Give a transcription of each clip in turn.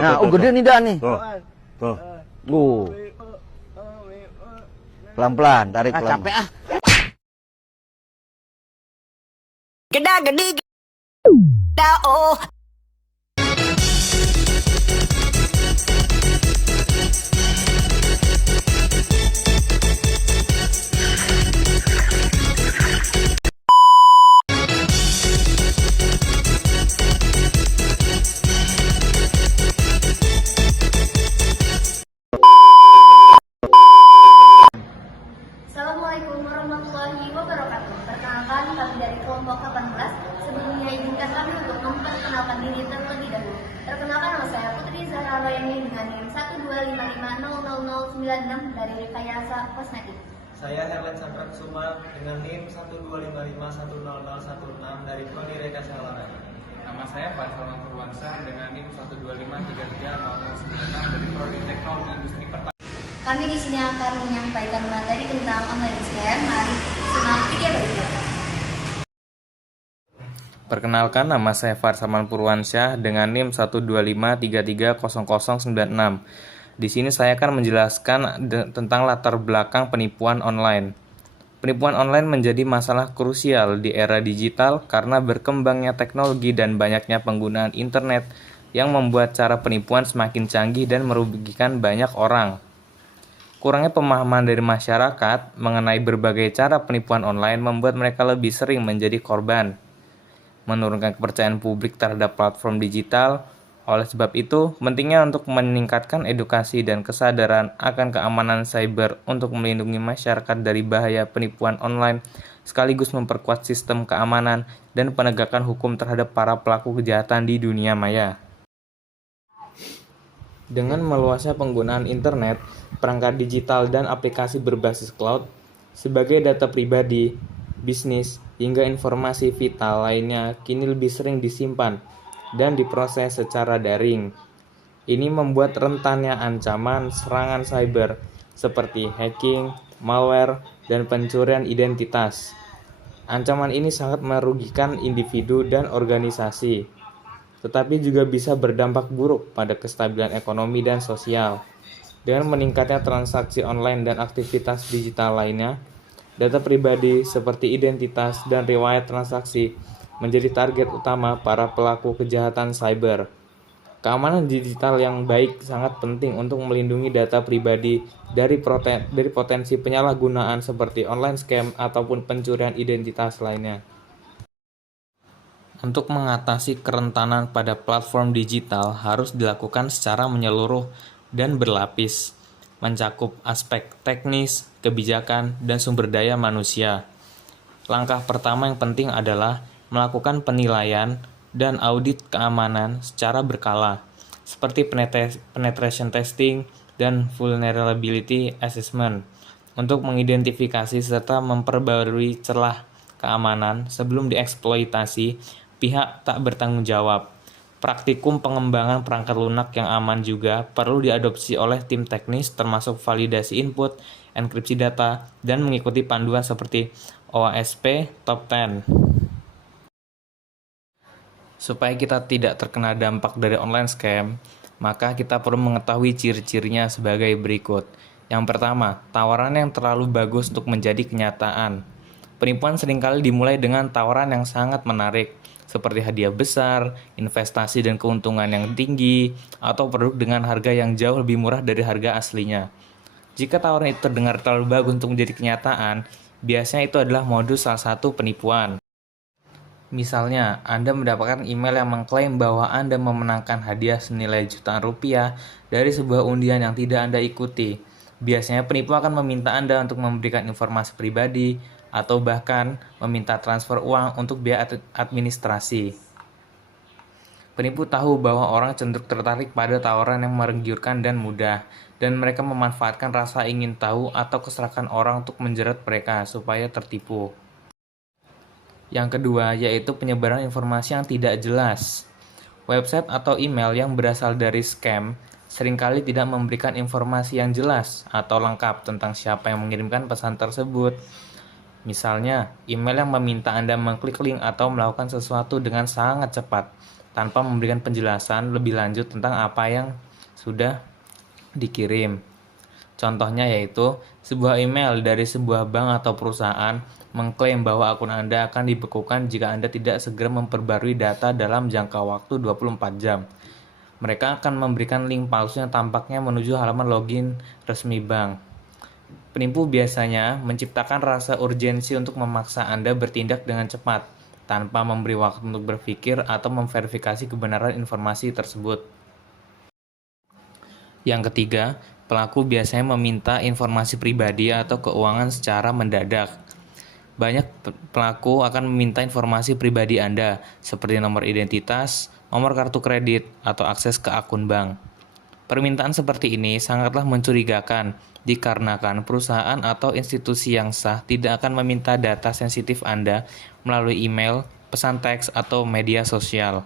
Nah, oh gede nih dah nih. Tuh. Tuh. Pelan-pelan, tarik pelan. Capek ah. Geda gede geda oh. Assalamualaikum warahmatullahi wabarakatuh. Perkenalkan, kami dari kelompok 18. Sebelumnya izinkan kami untuk memperkenalkan diri terlebih dahulu. Perkenalkan, nama saya Putri Zahra Royani dengan NIM 125500096 dari Rekayasa Kosmetik. Saya Herlan Chandra Kusuma dengan NIM 125510016 dari Prodi Rekayasa Olahraga. Nama saya Faisal Purwansyah dengan NIM 125330096 dari Prodi Teknologi Industri Pertanian. Kami di sini akan menyampaikan materi tentang online scam. Mari simak video berikut. Perkenalkan, nama saya Farsaman Purwansyah dengan NIM 125330096. Di sini saya akan menjelaskan tentang latar belakang penipuan online. Penipuan online menjadi masalah krusial di era digital karena berkembangnya teknologi dan banyaknya penggunaan internet yang membuat cara penipuan semakin canggih dan merugikan banyak orang. Kurangnya pemahaman dari masyarakat mengenai berbagai cara penipuan online membuat mereka lebih sering menjadi korban, menurunkan kepercayaan publik terhadap platform digital. Oleh sebab itu, pentingnya untuk meningkatkan edukasi dan kesadaran akan keamanan cyber untuk melindungi masyarakat dari bahaya penipuan online, sekaligus memperkuat sistem keamanan dan penegakan hukum terhadap para pelaku kejahatan di dunia maya. Dengan meluasnya penggunaan internet, perangkat digital dan aplikasi berbasis cloud, sebagai data pribadi, bisnis, hingga informasi vital lainnya kini lebih sering disimpan dan diproses secara daring. Ini membuat rentannya ancaman serangan cyber seperti hacking, malware, dan pencurian identitas. Ancaman ini sangat merugikan individu dan organisasi, tetapi juga bisa berdampak buruk pada kestabilan ekonomi dan sosial. Dengan meningkatnya transaksi online dan aktivitas digital lainnya, data pribadi seperti identitas dan riwayat transaksi menjadi target utama para pelaku kejahatan cyber. Keamanan digital yang baik sangat penting untuk melindungi data pribadi dari potensi penyalahgunaan seperti online scam ataupun pencurian identitas lainnya. Untuk mengatasi kerentanan pada platform digital harus dilakukan secara menyeluruh dan berlapis, mencakup aspek teknis, kebijakan, dan sumber daya manusia. Langkah pertama yang penting adalah melakukan penilaian dan audit keamanan secara berkala, seperti penetration testing dan vulnerability assessment, untuk mengidentifikasi serta memperbarui celah keamanan sebelum dieksploitasi pihak tak bertanggung jawab. Praktikum pengembangan perangkat lunak yang aman juga perlu diadopsi oleh tim teknis, termasuk validasi input, enkripsi data, dan mengikuti panduan seperti OWASP Top 10. Supaya kita tidak terkena dampak dari online scam, maka kita perlu mengetahui ciri-cirinya sebagai berikut. Yang pertama, tawaran yang terlalu bagus untuk menjadi kenyataan. Penipuan seringkali dimulai dengan tawaran yang sangat menarik, seperti hadiah besar, investasi dan keuntungan yang tinggi, atau produk dengan harga yang jauh lebih murah dari harga aslinya. Jika tawaran itu terdengar terlalu bagus untuk menjadi kenyataan, biasanya itu adalah modus salah satu penipuan. Misalnya, Anda mendapatkan email yang mengklaim bahwa Anda memenangkan hadiah senilai jutaan rupiah dari sebuah undian yang tidak Anda ikuti. Biasanya penipu akan meminta Anda untuk memberikan informasi pribadi atau bahkan meminta transfer uang untuk biaya administrasi. Penipu tahu bahwa orang cenderung tertarik pada tawaran yang menggiurkan dan mudah, dan mereka memanfaatkan rasa ingin tahu atau keserakan orang untuk menjerat mereka supaya tertipu. Yang kedua, yaitu penyebaran informasi yang tidak jelas. Website atau email yang berasal dari scam seringkali tidak memberikan informasi yang jelas atau lengkap tentang siapa yang mengirimkan pesan tersebut. Misalnya, email yang meminta Anda mengklik link atau melakukan sesuatu dengan sangat cepat, tanpa memberikan penjelasan lebih lanjut tentang apa yang sudah dikirim. Contohnya yaitu sebuah email dari sebuah bank atau perusahaan mengklaim bahwa akun Anda akan dibekukan jika Anda tidak segera memperbarui data dalam jangka waktu 24 jam. Mereka akan memberikan link palsu yang tampaknya menuju halaman login resmi bank. Penipu biasanya menciptakan rasa urgensi untuk memaksa Anda bertindak dengan cepat, tanpa memberi waktu untuk berpikir atau memverifikasi kebenaran informasi tersebut. Yang ketiga, pelaku biasanya meminta informasi pribadi atau keuangan secara mendadak. Banyak pelaku akan meminta informasi pribadi Anda, seperti nomor identitas, nomor kartu kredit, atau akses ke akun bank. Permintaan seperti ini sangatlah mencurigakan, dikarenakan perusahaan atau institusi yang sah tidak akan meminta data sensitif Anda melalui email, pesan teks, atau media sosial.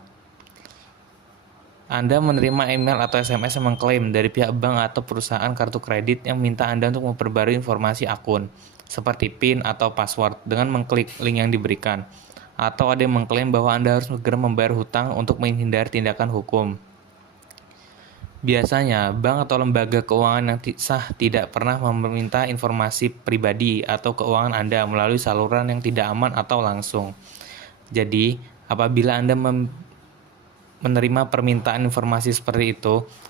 Anda menerima email atau SMS yang mengklaim dari pihak bank atau perusahaan kartu kredit yang minta Anda untuk memperbarui informasi akun, seperti PIN atau password dengan mengklik link yang diberikan. Atau ada yang mengklaim bahwa Anda harus segera membayar hutang untuk menghindari tindakan hukum. Biasanya, bank atau lembaga keuangan yang sah tidak pernah meminta informasi pribadi atau keuangan Anda melalui saluran yang tidak aman atau langsung. Jadi, apabila Anda menerima permintaan informasi seperti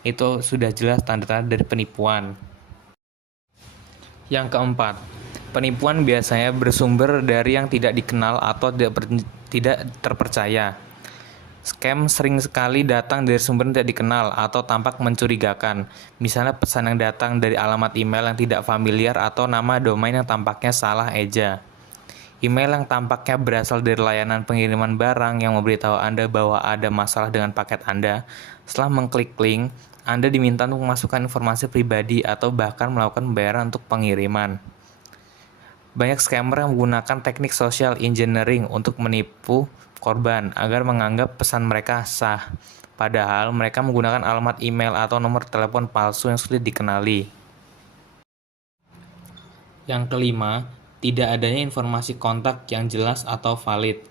itu sudah jelas tanda-tanda dari penipuan. Yang keempat, penipuan biasanya bersumber dari yang tidak dikenal atau tidak terpercaya. Scam sering sekali datang dari sumber yang tidak dikenal atau tampak mencurigakan. Misalnya pesan yang datang dari alamat email yang tidak familiar atau nama domain yang tampaknya salah eja. Email yang tampaknya berasal dari layanan pengiriman barang yang memberitahu Anda bahwa ada masalah dengan paket Anda. Setelah mengklik link, Anda diminta untuk memasukkan informasi pribadi atau bahkan melakukan pembayaran untuk pengiriman. Banyak scammer yang menggunakan teknik social engineering untuk menipu korban agar menganggap pesan mereka sah. Padahal mereka menggunakan alamat email atau nomor telepon palsu yang sulit dikenali. Yang kelima, tidak adanya informasi kontak yang jelas atau valid.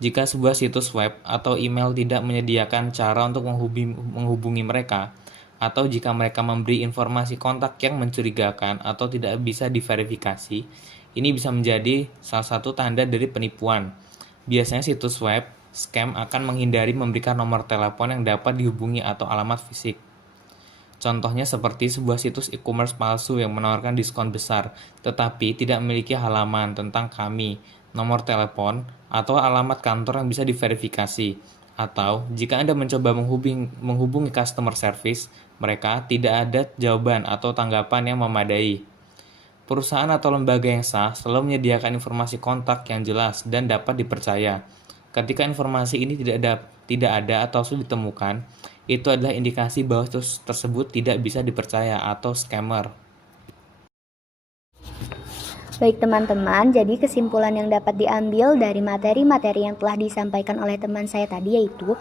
Jika sebuah situs web atau email tidak menyediakan cara untuk menghubungi mereka, atau jika mereka memberi informasi kontak yang mencurigakan atau tidak bisa diverifikasi, ini bisa menjadi salah satu tanda dari penipuan. Biasanya situs web scam akan menghindari memberikan nomor telepon yang dapat dihubungi atau alamat fisik. Contohnya seperti sebuah situs e-commerce palsu yang menawarkan diskon besar, tetapi tidak memiliki halaman tentang kami, nomor telepon, atau alamat kantor yang bisa diverifikasi. Atau, jika Anda mencoba menghubungi customer service, mereka tidak ada jawaban atau tanggapan yang memadai. Perusahaan atau lembaga yang sah selalu menyediakan informasi kontak yang jelas dan dapat dipercaya. Ketika informasi ini tidak ada atau sulit ditemukan, itu adalah indikasi bahwa situs tersebut tidak bisa dipercaya atau scammer. Baik teman-teman, jadi kesimpulan yang dapat diambil dari materi-materi yang telah disampaikan oleh teman saya tadi yaitu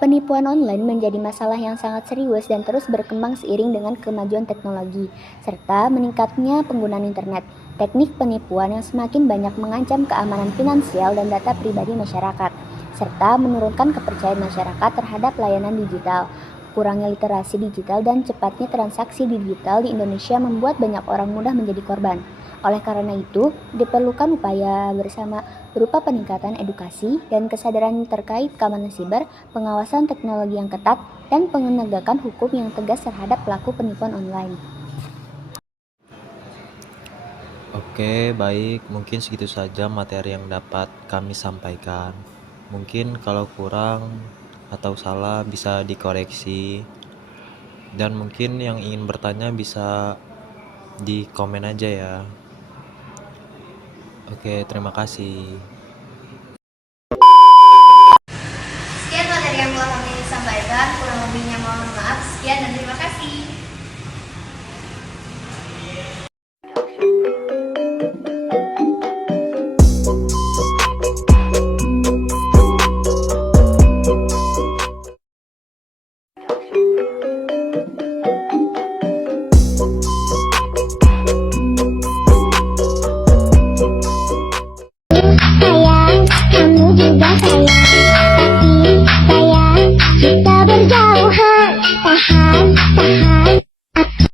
penipuan online menjadi masalah yang sangat serius dan terus berkembang seiring dengan kemajuan teknologi serta meningkatnya penggunaan internet. Teknik penipuan yang semakin banyak mengancam keamanan finansial dan data pribadi masyarakat serta menurunkan kepercayaan masyarakat terhadap layanan digital. Kurangnya literasi digital dan cepatnya transaksi digital di Indonesia membuat banyak orang mudah menjadi korban. Oleh karena itu, diperlukan upaya bersama berupa peningkatan edukasi dan kesadaran terkait keamanan siber, pengawasan teknologi yang ketat, dan penegakan hukum yang tegas terhadap pelaku penipuan online. Oke, baik. Mungkin segitu saja materi yang dapat kami sampaikan. Mungkin kalau kurang atau salah bisa dikoreksi. Dan mungkin yang ingin bertanya bisa di komen aja ya. Oke, terima kasih. Sekian materi yang telah kami sampaikan, kurang lebihnya mohon maaf. Sekian dan